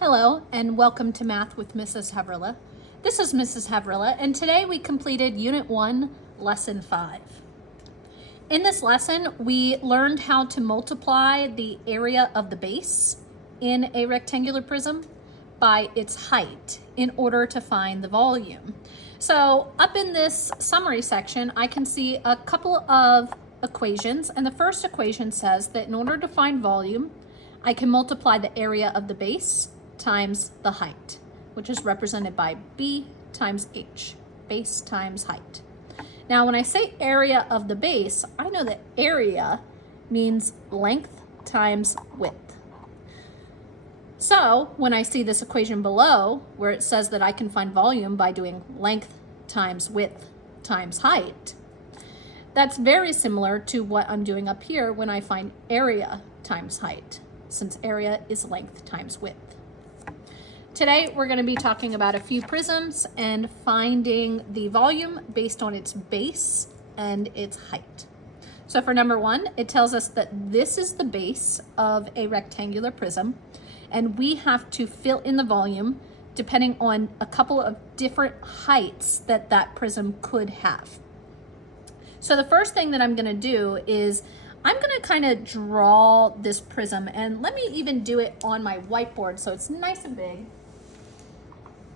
Hello and welcome to Math with Mrs. Havrilla. This is Mrs. Havrilla and today we completed Unit 1, Lesson 5. In this lesson, we learned how to multiply the area of the base in a rectangular prism by its height in order to find the volume. So up in this summary section, I can see a couple of equations, and the first equation says that in order to find volume, I can multiply the area of the base times the height, which is represented by B times H, base times height. Now, when I say area of the base, I know that area means length times width. So when I see this equation below, where it says that I can find volume by doing length times width times height, that's very similar to what I'm doing up here when I find area times height, since area is length times width. Today, we're going to be talking about a few prisms and finding the volume based on its base and its height. So for number one, it tells us that this is the base of a rectangular prism, and we have to fill in the volume depending on a couple of different heights that that prism could have. So the first thing that I'm going to do is I'm going to kind of draw this prism, and let me even do it on my whiteboard so it's nice and big.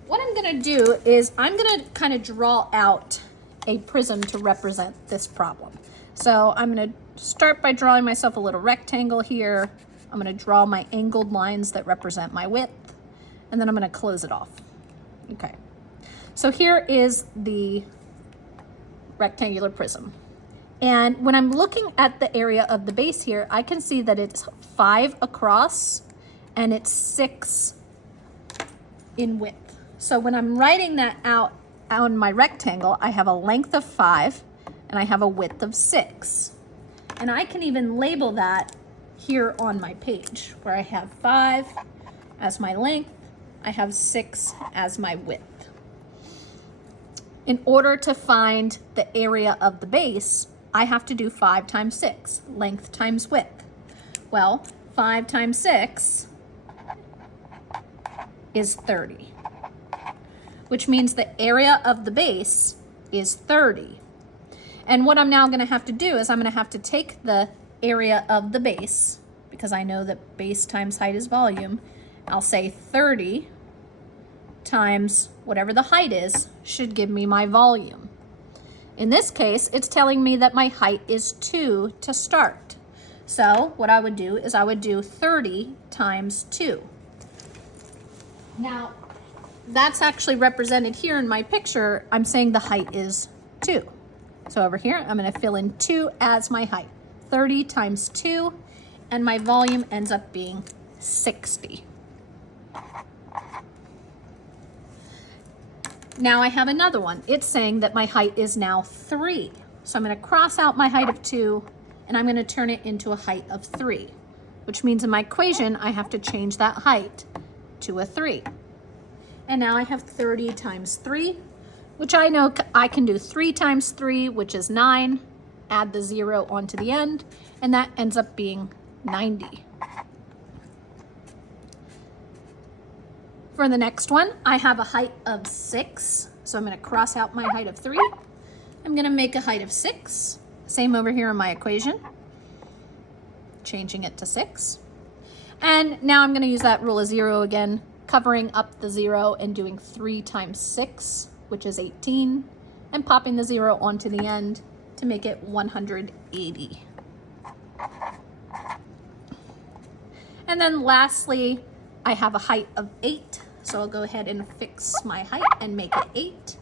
What I'm going to do is I'm going to kind of draw out a prism to represent this problem. So I'm going to start by drawing myself a little rectangle here. I'm going to draw my angled lines that represent my width, and then I'm going to close it off. Okay. So here is the rectangular prism. And when I'm looking at the area of the base here, I can see that it's 5 across and it's 6 in width. So when I'm writing that out on my rectangle, I have a length of 5 and I have a width of 6. And I can even label that here on my page, where I have 5 as my length, I have 6 as my width. In order to find the area of the base, I have to do 5 times 6, length times width. Well, 5 times 6 is 30, which means the area of the base is 30. And what I'm now going to have to do is I'm going to have to take the area of the base, because I know that base times height is volume. I'll say 30 times whatever the height is should give me my volume. In this case, it's telling me that my height is 2 to start. So what I would do is I would do 30 times 2. Now, that's actually represented here in my picture. I'm saying the height is 2. So over here, I'm going to fill in 2 as my height. 30 times 2, and my volume ends up being 60. Now I have another one. It's saying that my height is now 3. So I'm going to cross out my height of 2, and I'm going to turn it into a height of 3, which means in my equation, I have to change that height to a 3. And now I have 30 times 3, which I know I can do 3 times 3, which is 9, add the 0 onto the end, and that ends up being 90. For the next one, I have a height of 6, so I'm going to cross out my height of 3. I'm going to make a height of 6. Same over here in my equation, changing it to 6. And now I'm going to use that rule of 0 again, covering up the 0 and doing 3 times 6, which is 18, and popping the 0 onto the end to make it 180. And then lastly, I have a height of 8, so I'll go ahead and fix my height and make it 8.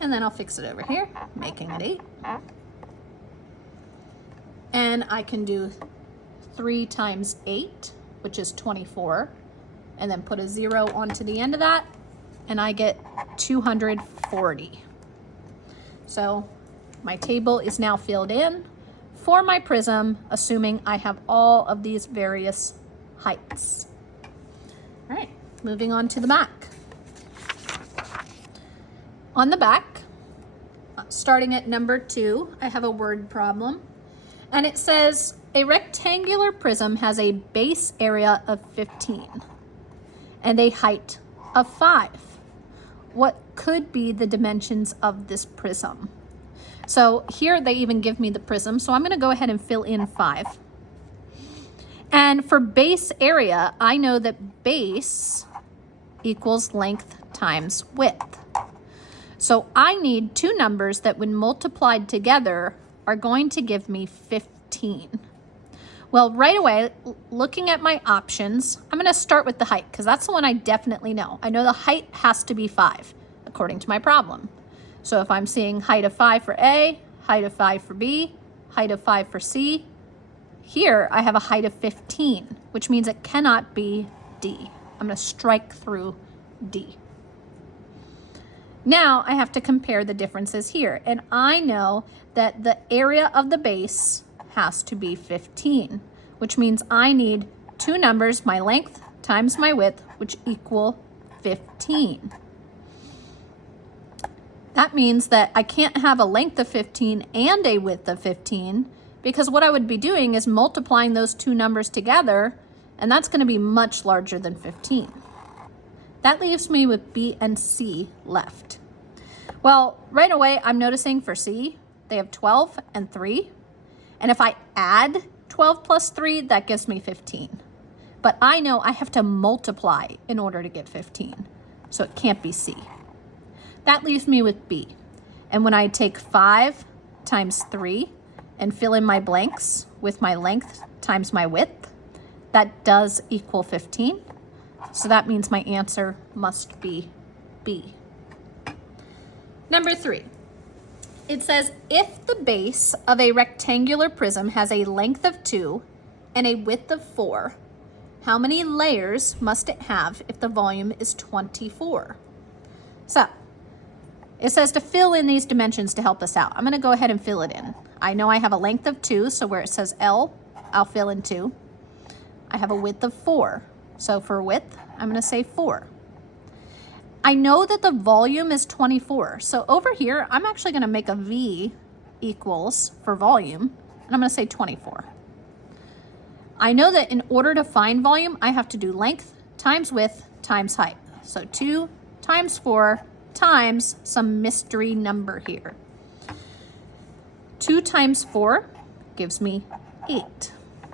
And then I'll fix it over here, making it 8. And I can do 3 times 8, which is 24, and then put a 0 onto the end of that, and I get 240. So my table is now filled in for my prism, assuming I have all of these various heights. All right, moving on to the back. On the back, starting at number 2, I have a word problem, and it says a rectangular prism has a base area of 15. and a height of 5. What could be the dimensions of this prism? So here they even give me the prism, so I'm going to go ahead and fill in 5. And for base area, I know that base equals length times width. So I need two numbers that when multiplied together are going to give me 15. Well, right away, looking at my options, I'm going to start with the height because that's the one I definitely know. I know the height has to be 5 according to my problem. So if I'm seeing height of 5 for A, height of 5 for B, height of 5 for C, here I have a height of 15, which means it cannot be D. I'm going to strike through D. Now I have to compare the differences here, and I know that the area of the base has to be 15, which means I need two numbers, my length times my width, which equal 15. That means that I can't have a length of 15 and a width of 15, because what I would be doing is multiplying those two numbers together, and that's going to be much larger than 15. That leaves me with B and C left. Well, right away, I'm noticing for C, they have 12 and 3. And if I add 12 plus 3, that gives me 15. But I know I have to multiply in order to get 15. So it can't be C. That leaves me with B. And when I take 5 times 3 and fill in my blanks with my length times my width, that does equal 15. So that means my answer must be B. Number 3. It says, if the base of a rectangular prism has a length of 2 and a width of 4, how many layers must it have if the volume is 24? So, it says to fill in these dimensions to help us out. I'm going to go ahead and fill it in. I know I have a length of 2, so where it says L, I'll fill in 2. I have a width of 4, so for width, I'm going to say 4. I know that the volume is 24. So over here, I'm actually going to make a V equals for volume, and I'm going to say 24. I know that in order to find volume, I have to do length times width times height. So 2 times 4 times some mystery number here. 2 times 4 gives me 8.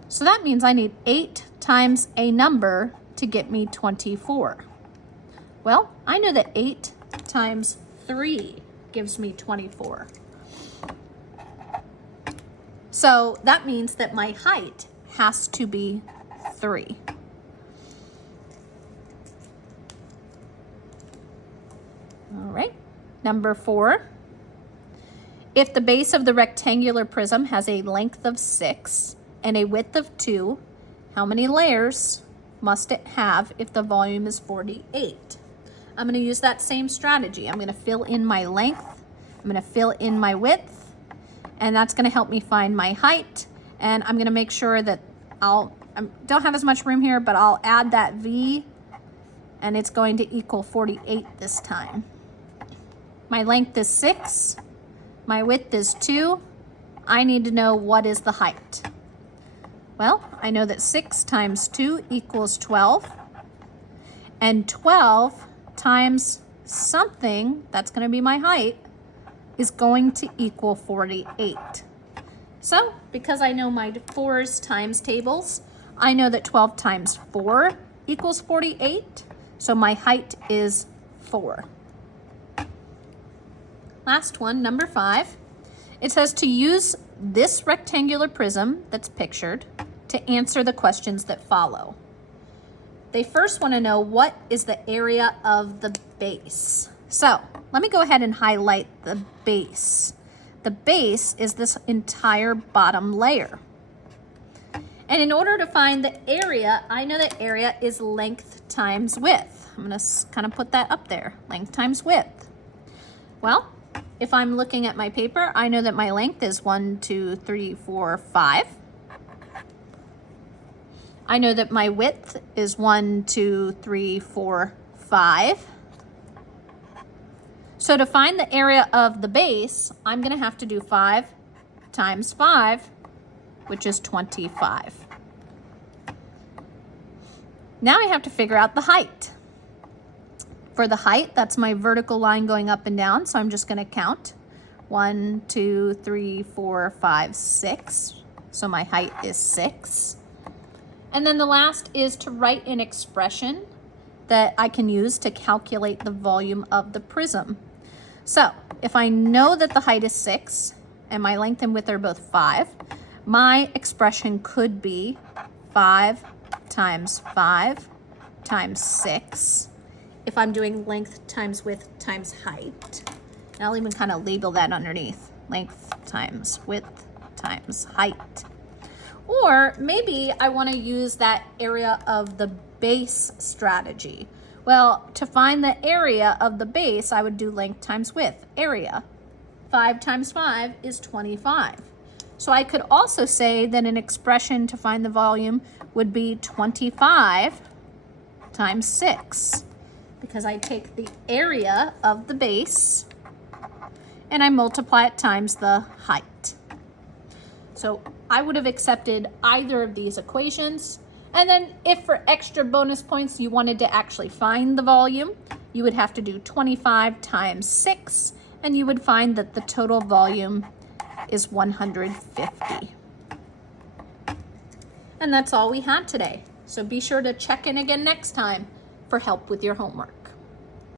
So that means I need 8 times a number to get me 24. Well, I know that 8 times 3 gives me 24. So that means that my height has to be 3. All right, number 4. If the base of the rectangular prism has a length of 6 and a width of 2, how many layers must it have if the volume is 48? I'm going to use that same strategy. I'm going to fill in my length, I'm going to fill in my width, and that's going to help me find my height. And I'm going to make sure that I don't have as much room here, but I'll add that V, and it's going to equal 48 this time. My length is 6, my width is 2. I need to know what is the height. Well, I know that 6 times 2 equals 12, and 12 times something, that's going to be my height, is going to equal 48. So, because I know my 4's times tables, I know that 12 times 4 equals 48, so my height is 4. Last one, number 5. It says to use this rectangular prism that's pictured to answer the questions that follow. They first want to know what is the area of the base. So let me go ahead and highlight the base. The base is this entire bottom layer. And in order to find the area, I know that area is length times width. I'm going to kind of put that up there, length times width. Well, if I'm looking at my paper, I know that my length is 1, 2, 3, 4, 5. I know that my width is 1, 2, 3, 4, 5. So to find the area of the base, I'm going to have to do 5 times 5, which is 25. Now I have to figure out the height. for the height, that's my vertical line going up and down. So I'm just going to count 1, 2, 3, 4, 5, 6. So my height is 6. And then the last is to write an expression that I can use to calculate the volume of the prism. So if I know that the height is 6 and my length and width are both 5, my expression could be 5 times 5 times 6 if I'm doing length times width times height. And I'll even kind of label that underneath. Length times width times height. Or maybe I want to use that area of the base strategy. Well, to find the area of the base, I would do length times width, area. 5 times 5 is 25. So I could also say that an expression to find the volume would be 25 times 6, because I take the area of the base and I multiply it times the height. So I would have accepted either of these equations. And then if for extra bonus points you wanted to actually find the volume, you would have to do 25 times 6, and you would find that the total volume is 150. And that's all we had today. So be sure to check in again next time for help with your homework.